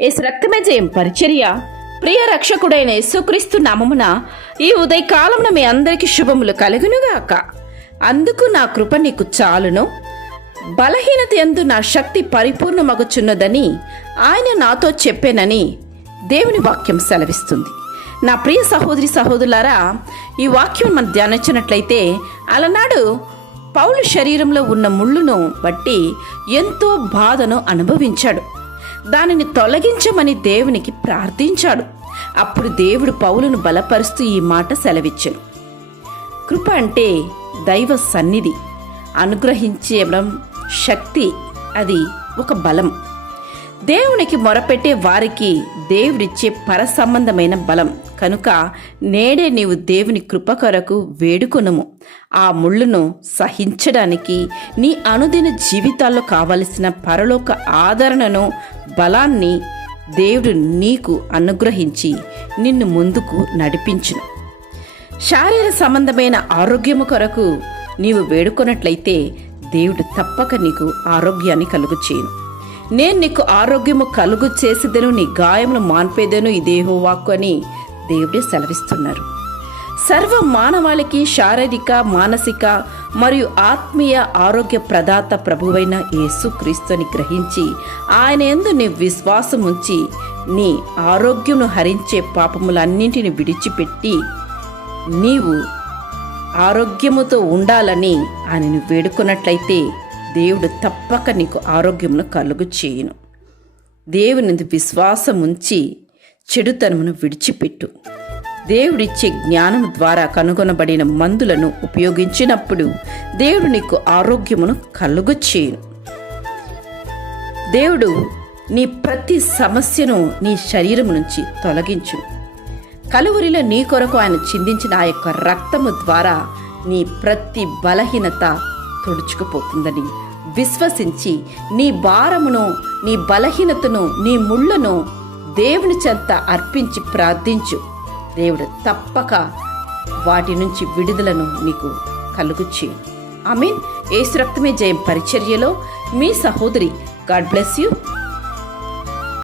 యేసు రక్తమే జయం పరిచర్య. ప్రియ రక్షకుడైన యేసుక్రీస్తు నామమున ఈ ఉదయకాలమున మీ అందరికీ శుభములు కలుగునుగాక. అందుకు నా కృప నీకు చాలును, బలహీనత యందు నా శక్తి పరిపూర్ణమగుచున్నదని ఆయన నాతో చెప్పానని దేవుని వాక్యం సెలవిస్తుంది. నా ప్రియ సహోదరి సహోదరులారా, ఈ వాక్యం మనం ధ్యానించినట్లయితే అలనాడు పౌలు శరీరంలో ఉన్న ముళ్ళును బట్టి ఎంతో బాధను అనుభవించాడు. దానిని తొలగించమని దేవునికి ప్రార్థించాడు. అప్పుడు దేవుడు పౌలును బలపరుస్తూ ఈ మాట సెలవిచ్చెను. కృప అంటే దైవ సన్నిధి, అనుగ్రహించడం శక్తి, అది ఒక బలం. దేవునికి మొరపెట్టే వారికి దేవుడిచ్చే పరసంబంధమైన బలం కనుక నేడే నీవు దేవుని కృప కొరకు వేడుకొనుము. ఆ ముళ్ళును సహించడానికి నీ అనుదిన జీవితాల్లో కావలసిన పరలోక ఆదరణను, బలాన్ని దేవుడు నీకు అనుగ్రహించి నిన్ను ముందుకు నడిపించును. శారీర సంబంధమైన ఆరోగ్యము కొరకు నీవు వేడుకొన్నట్లయితే దేవుడు తప్పక నీకు ఆరోగ్యాన్ని కలుగు చేయను. నేను నీకు ఆరోగ్యము కలుగు చేసేదను, నీ గాయమును మాన్పేదను, ఇదే యెహోవాకు అని దేవుడే సెలవిస్తున్నారు. సర్వ మానవాళికి శారీరక, మానసిక మరియు ఆత్మీయ ఆరోగ్య ప్రదాత ప్రభువైన యేసుక్రీస్తుని గ్రహించి ఆయన యందు నీ విశ్వాసం ఉంచి నీ ఆరోగ్యమును హరించే పాపములన్నింటిని విడిచిపెట్టి నీవు ఆరోగ్యముతో ఉండాలని ఆయనను వేడుకున్నట్లయితే దేవుడు తప్పక నీకు ఆరోగ్యమును కలుగు చేయును. దేవుని విశ్వాసం ఉంచి చెడుతనమును విడిచిపెట్టు. దేవుడిచ్చే జ్ఞానం ద్వారా కనుగొనబడిన మందులను ఉపయోగించినప్పుడు దేవుడు నీకు ఆరోగ్యమును కలుగు చేయును. దేవుడు నీ ప్రతి సమస్యను నీ శరీరం నుంచి తొలగించును. కలువరిలో నీ కొరకు ఆయన చిందించిన ఆ యొక్క రక్తము ద్వారా నీ ప్రతి బలహీనత తుడుచుకుపోతుందని విశ్వసించి నీ భారమును, నీ బలహీనతను, నీ ముళ్ళను దేవుని చెంత అర్పించి ప్రార్థించు. దేవుడు తప్పక వాటి నుంచి విడుదలను నీకు కలుగు చేయు. ఆమేన్. యేసు రక్తమే జయం పరిచర్యలో మీ సహోదరి. God bless you.